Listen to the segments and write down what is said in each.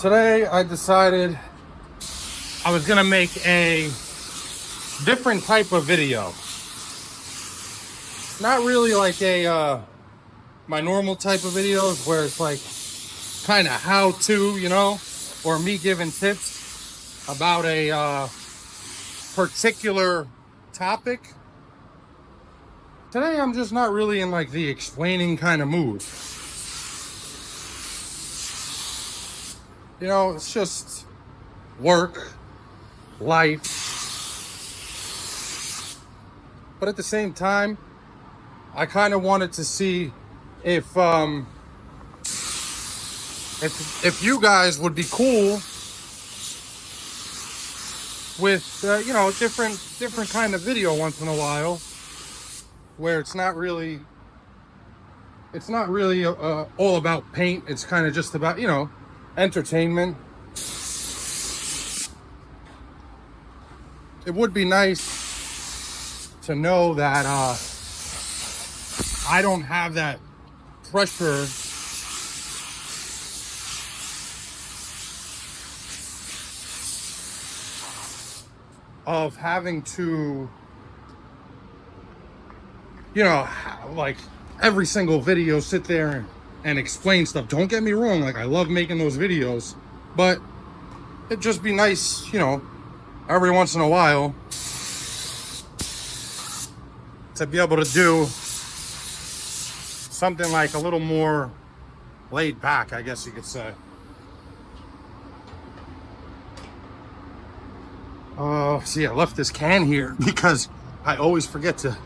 Today I decided I was gonna make a different type of video. Not really like a my normal type of videos where it's like kind of how to, or me giving tips about a particular topic. Today I'm just not really in like the explaining kind of mood. It's just work, life. But at the same time, I kind of wanted to see if you guys would be cool with different kind of video once in a while, where it's not really all about paint. It's kind of just about entertainment. It would be nice to know that I don't have that pressure of having to, like every single video sit there and explain stuff. Don't get me wrong, like I love making those videos, but it'd just be nice, every once in a while to be able to do something like a little more laid back, I guess you could say. See, I left this can here because I always forget to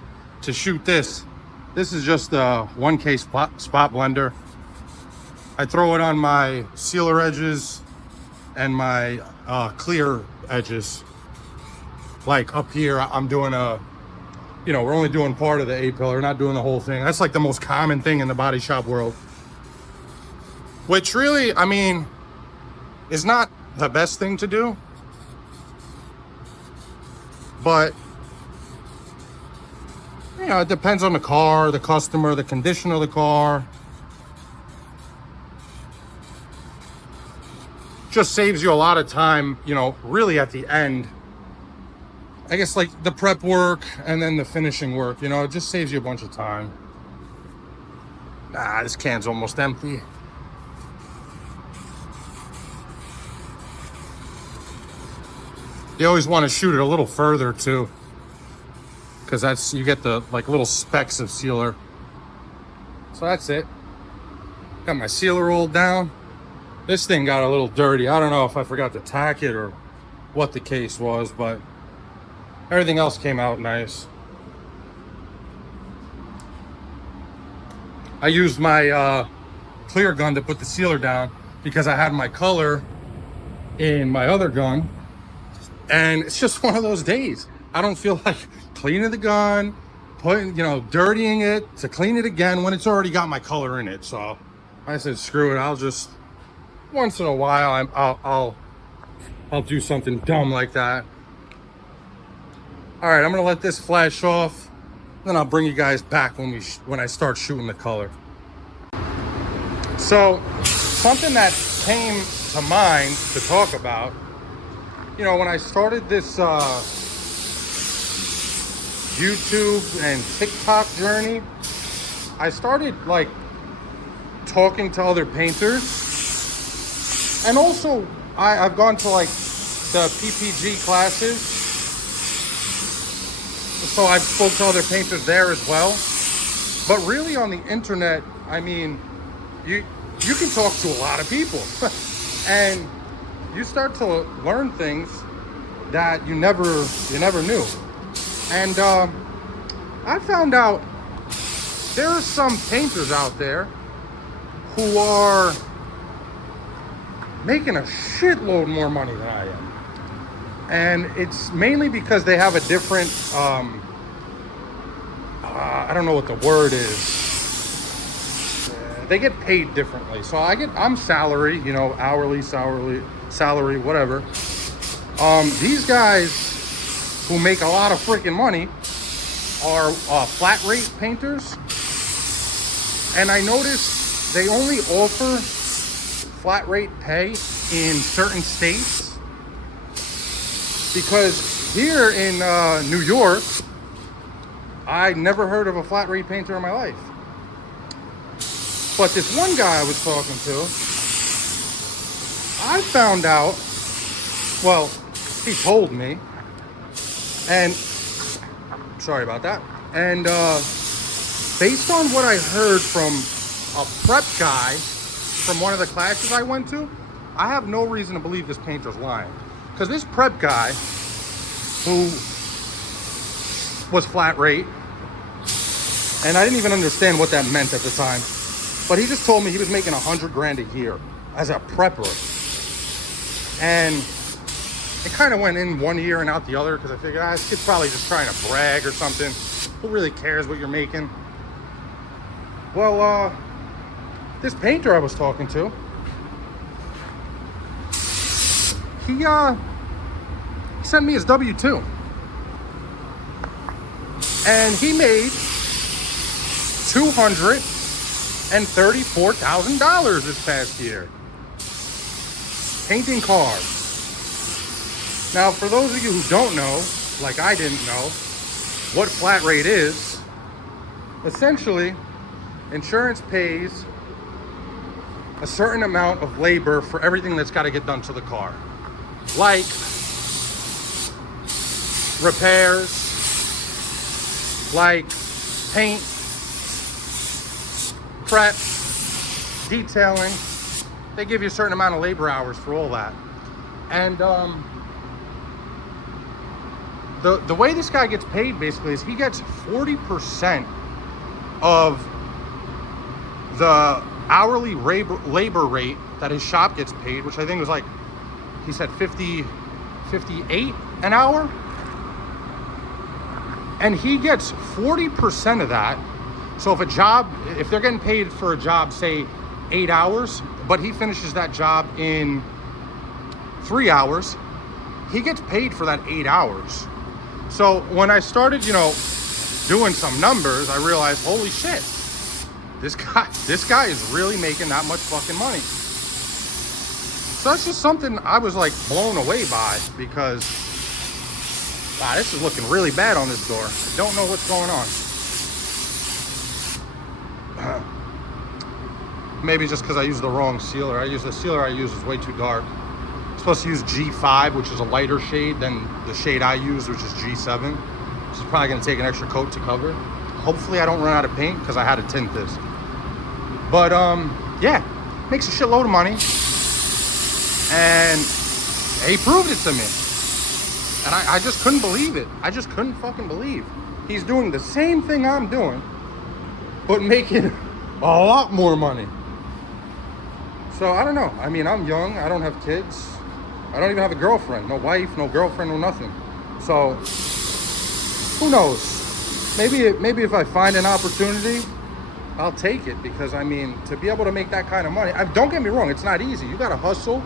shoot this. This is just a 1K spot blender. I throw it on my sealer edges and my clear edges. Like up here, I'm doing we're only doing part of the A-pillar, not doing the whole thing. That's like the most common thing in the body shop world. Which really, is not the best thing to do. But, it depends on the car, the customer, the condition of the car. Just saves you a lot of time, really at the end. I guess like the prep work and then the finishing work, it just saves you a bunch of time. This can's almost empty. You always want to shoot it a little further too, because you get the like little specks of sealer. So that's it. Got my sealer rolled down. This thing got a little dirty. I don't know if I forgot to tack it or what the case was, but everything else came out nice. I used my clear gun to put the sealer down because I had my color in my other gun. And it's just one of those days. I don't feel like cleaning the gun, dirtying it to clean it again when it's already got my color in it. So I said, screw it. I'll just, once in a while, I'll do something dumb like that. All right, I'm gonna let this flash off. Then I'll bring you guys back when I start shooting the color. So something that came to mind to talk about, when I started this YouTube and TikTok journey, I started like talking to other painters. And also I've gone to like the PPG classes. So I've spoke to other painters there as well. But really on the internet, you can talk to a lot of people. And you start to learn things that you never knew. And I found out there are some painters out there who are making a shitload more money than I am. And it's mainly because they have a different, I don't know what the word is. They get paid differently. So I'm salary, hourly, salary, whatever. These guys who make a lot of freaking money are flat rate painters. And I noticed they only offer flat rate pay in certain states, because here in New York, I never heard of a flat rate painter in my life. But this one guy I was talking to, I found out, well, he told me, and sorry about that. And based on what I heard from a prep guy from one of the classes I went to, I have no reason to believe this painter's lying. Because this prep guy, who was flat rate, and I didn't even understand what that meant at the time, but he just told me he was making $100 grand a year as a prepper. And it kind of went in one year and out the other, because I figured, this kid's probably just trying to brag or something. Who really cares what you're making? Well, this painter I was talking to, he sent me his W-2. And he made $234,000 this past year painting cars. Now, for those of you who don't know, like I didn't know, what flat rate is, essentially, insurance pays a certain amount of labor for everything that's got to get done to the car. Like repairs, like paint, prep, detailing. They give you a certain amount of labor hours for all that. And the way this guy gets paid basically is he gets 40% of the hourly labor rate that his shop gets paid, which I think was like, he said 58 an hour. And he gets 40% of that. So if they're getting paid for a job, say 8 hours, but he finishes that job in 3 hours, he gets paid for that 8 hours. So when I started, doing some numbers, I realized, holy shit, this guy is really making that much fucking money. So that's just something I was like blown away by, because wow, this is looking really bad on this door. I don't know what's going on. Maybe just because I used the wrong sealer. The sealer I use is way too dark. I'm supposed to use G5, which is a lighter shade than the shade I use, which is G7. This is probably going to take an extra coat to cover. Hopefully I don't run out of paint, because I had to tint this. But yeah, makes a shitload of money. And he proved it to me. And I just couldn't believe it. I just couldn't fucking believe. He's doing the same thing I'm doing, but making a lot more money. So I don't know. I mean, I'm young. I don't have kids. I don't even have a girlfriend. No wife, no girlfriend, no nothing. So who knows? Maybe if I find an opportunity, I'll take it. Because I mean, to be able to make that kind of money, don't get me wrong, it's not easy. You got to hustle.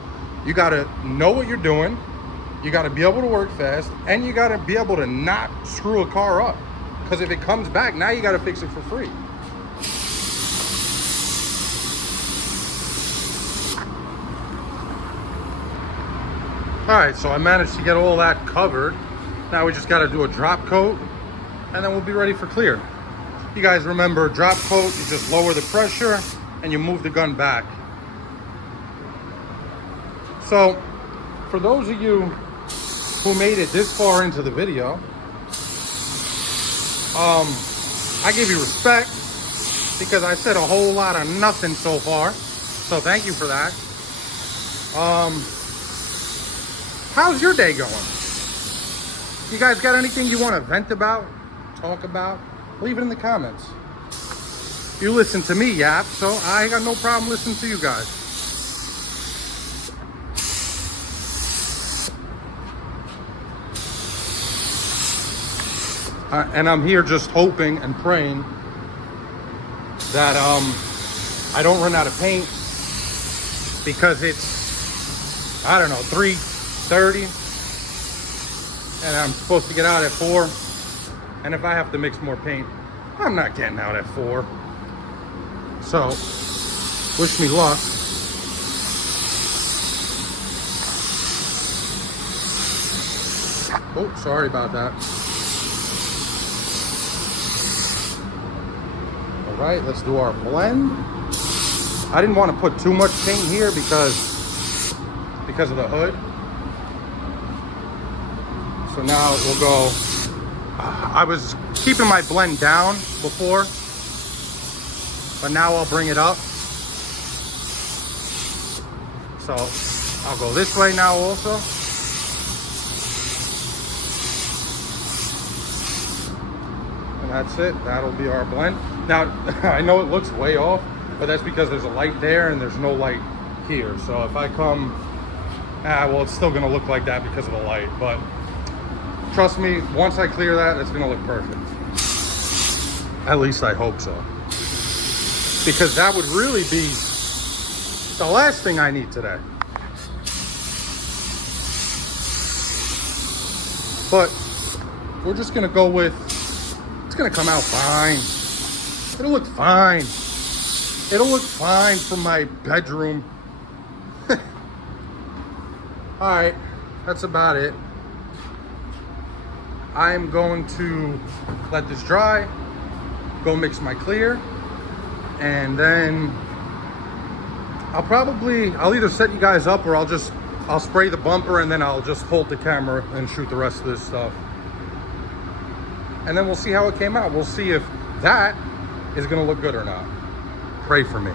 You got to know what you're doing. You got to be able to work fast, and you got to be able to not screw a car up. Because if it comes back, now you got to fix it for free. All right, so I managed to get all that covered. Now we just got to do a drop coat, and then we'll be ready for clear. You guys remember drop coat, you just lower the pressure, and you move the gun back. So, for those of you who made it this far into the video, I give you respect, because I said a whole lot of nothing so far. So thank you for that. How's your day going? You guys got anything you want to vent about, talk about? Leave it in the comments. You listen to me yap, so I ain't got no problem listening to you guys. And I'm here just hoping and praying that I don't run out of paint, because it's, I don't know, 3:30, and I'm supposed to get out at 4. And if I have to mix more paint, I'm not getting out at 4. So wish me luck. Oh, sorry about that. All right, let's do our blend. I didn't want to put too much paint here because of the hood. So now we'll go. I was keeping my blend down before, but now I'll bring it up. So I'll go this way now also. And that's it. That'll be our blend. Now, I know it looks way off, but that's because there's a light there and there's no light here. So if I come, well, it's still gonna look like that because of the light, but trust me, once I clear that, it's gonna look perfect. At least I hope so. Because that would really be the last thing I need today. But we're just gonna go with, it's gonna come out fine. It'll look fine. It'll look fine from my bedroom. All right, that's about it. I'm going to let this dry, go mix my clear, and then I'll either set you guys up or I'll spray the bumper and then I'll just hold the camera and shoot the rest of this stuff. And then we'll see how it came out. We'll see if that is gonna look good or not. Pray for me.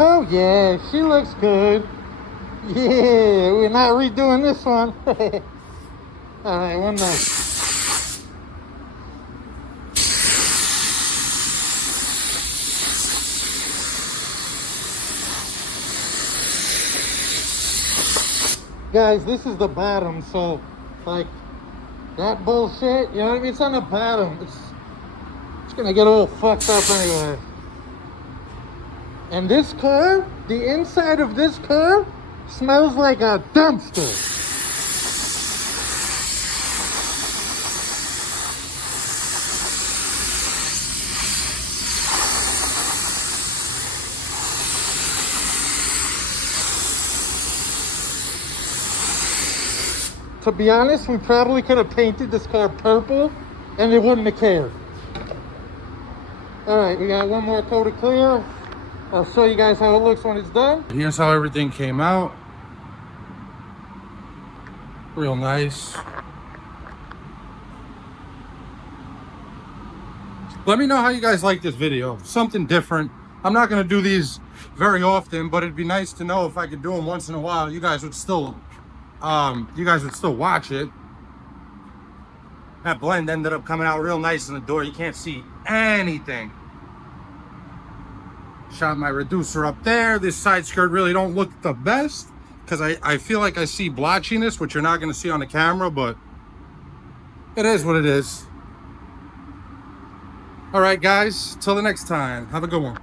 Oh yeah, she looks good. Yeah, we're not redoing this one. All right, one more. Guys, this is the bottom, so like that bullshit, you know what I mean? It's on the bottom. It's gonna get all fucked up anyway. And this car, the inside of this car, smells like a dumpster. To be honest, we probably could have painted this car purple and they wouldn't have cared. All right, we got one more coat of clear. I'll show you guys how it looks when it's done. Here's how everything came out. Real nice. Let me know how you guys like this video. Something different. I'm not gonna do these very often, but it'd be nice to know if I could do them once in a while. You guys would still watch it. That blend ended up coming out real nice in the door. You can't see anything. Shot my reducer up there. This side skirt really don't look the best because I feel like I see blotchiness, which you're not going to see on the camera, but it is what it is. All right, guys, till the next time. Have a good one.